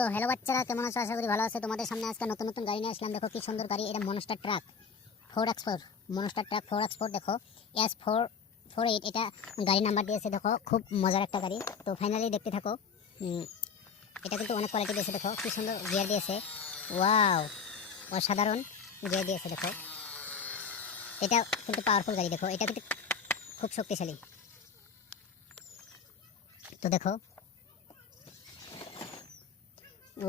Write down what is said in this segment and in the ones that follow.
তো হ্যালো বাচ্চারা, কেমন আছো? আশা করি ভালো আছে। তোমাদের সামনে আজকে নতুন নতুন গাড়ি নিয়ে আসলাম। দেখো কি সুন্দর গাড়ি, এটা monster truck 4x4। Monster truck 4x4 দেখো S448 এটা গাড়ি নাম্বার দিয়েছে। দেখো খুব মজার একটা গাড়ি। তো ফাইনালি দেখতে থাকো। এটা কিন্তু অনেক কোয়ালিটি দিয়েছে। দেখো কি সুন্দর গিয়ার দিয়েছে, ওয়াও অসাধারণ গিয়ার দিয়েছে। দেখো এটা কিন্তু পাওয়ারফুল গাড়ি। দেখো এটা কিন্তু খুব শক্তিশালী। তো দেখো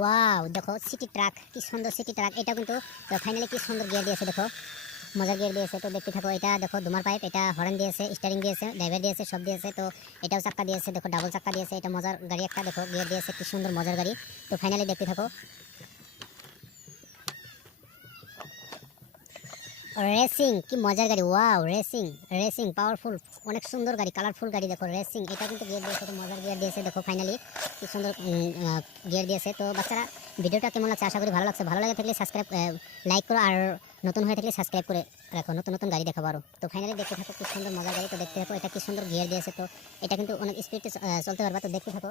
ওয়াও, দেখো সিটি ট্রাক, কি সুন্দর সিটি ট্রাক। এটা কিন্তু ফাইনালি কি সুন্দর গিয়ার দিয়েছে। দেখো মজার গিয়ার দিয়েছে। তো দেখতে থাকো। এটা দেখো ধুমার পাইপ, এটা হর্ন দিয়েছে, স্টিয়ারিং দিয়েছে, ড্রাইভার দিয়েছে, সব দিয়েছে। তো এটাও চাক্কা দিয়েছে। দেখো ডাবল চাক্কা দিয়েছে। এটা মজার গাড়ি একটা। দেখো গিয়ার দিয়েছে, কি সুন্দর মজার গাড়ি। তো ফাইনালি দেখতে থাকো। রেসিং, কি মজার গাড়ি, ওয়াও রেসিং রেসিং পাওয়ারফুল, অনেক সুন্দর গাড়ি, কালারফুল গাড়ি। দেখো রেসিং, এটা কিন্তু গিয়ার দিয়েছে, তো মজার গিয়ার দিয়েছে। দেখো ফাইনালি কি সুন্দর গিয়ার দিয়েছে। তো বাচ্চারা ভিডিওটা কেমন লাগছে? আশা করি ভালো লাগছে। ভালো লাগে থাকলে সাবস্ক্রাইব লাইক করো, আর নতুন হয়ে থাকলে সাবস্ক্রাইব করে রাখো। নতুন নতুন গাড়ি দেখাবো আরো। তো ফাইনালি দেখতে থাকো, কি সুন্দর মজার গাড়ি। তো দেখতে থাকো, এটা কি সুন্দর গিয়ার দিয়েছে। তো এটা কিন্তু অনেক স্পিডে চলতে পারবা। তো দেখতে থাকো।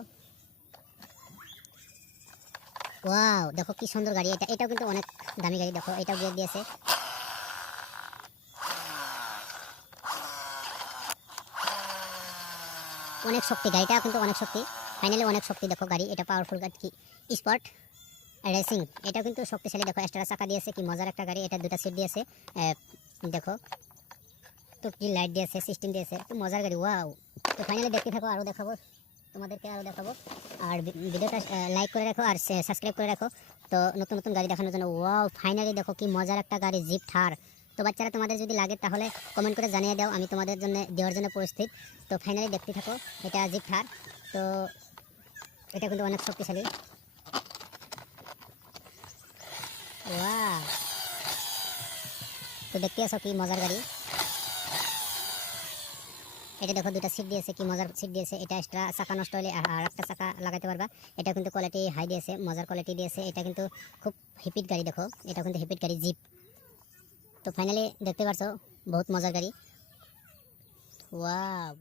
ওয়াও, দেখো কি সুন্দর গাড়ি। এটাও কিন্তু অনেক দামি গাড়ি। দেখো এটাও গিয়ার দিয়েছে। অনেক শক্তি গাড়িটা, কিন্তু অনেক শক্তি। ফাইনালি অনেক শক্তি। দেখো গাড়ি, এটা পাওয়ারফুল গাড়ি, কি স্পট রেসিং। এটা কিন্তু শক্তিশালী। দেখো এক্সট্রা চাকা দিয়েছে, কি মজার একটা গাড়ি। এটা দুটা সিট দিয়েছে। দেখো তো কি লাইট দিয়েছে, সিস্টেম দিয়েছে, তো মজার গাড়ি, ওয়াও। তো ফাইনালি দেখতে থাকো, আরও দেখাবো তোমাদেরকে, আরও দেখাবো। আর ভিডিওটা লাইক করে রাখো আর সাবস্ক্রাইব করে রাখো, তো নতুন নতুন গাড়ি দেখানোর জন্য। ওয়াও ফাইনালি দেখো কি মজার একটা গাড়ি, জিপ থার। তো বাচ্চারা তোমাদের যদি লাগে তাহলে কমেন্ট করে জানিয়ে দাও, আমি তোমাদের জন্য দেওয়ার জন্য প্রস্তুত। তো ফাইনালি দেখতে থাকো, এটা জিপ থার। তো এটা কিন্তু অনেক শক্তিশালী, ওয়াও। তো দেখতে আসো কি মজার গাড়ি। এটা দেখো দুটা সিট দিয়েছে, কি মজার সিট দিয়েছে। এটা এক্সট্রা চাকা নষ্ট হলে আর একটা চাকা লাগাতে পারবা। এটা কিন্তু কোয়ালিটি হাই দিয়েছে, মজার কোয়ালিটি দিয়েছে। এটা কিন্তু খুব হিপিট গাড়ি। দেখো এটা কিন্তু হিপিট গাড়ি, জিপ। তো ফাইনালি দেখতে পারছো, বহুত মজার গাড়ি, ওয়াও।